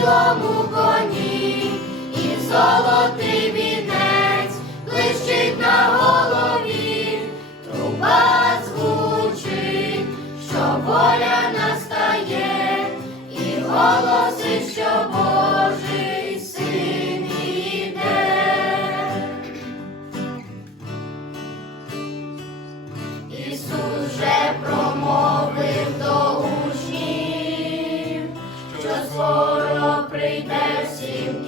білому коні і золотий. всім.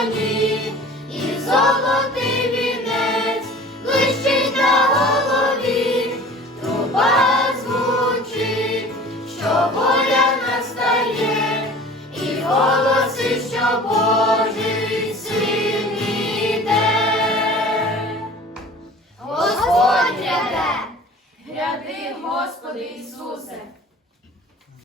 долоні, і золотий вінець блищить на голові, труба звучить, що воля настає, і голоси, що Божий син іде. Господь ряде, гряди, Господи Ісусе.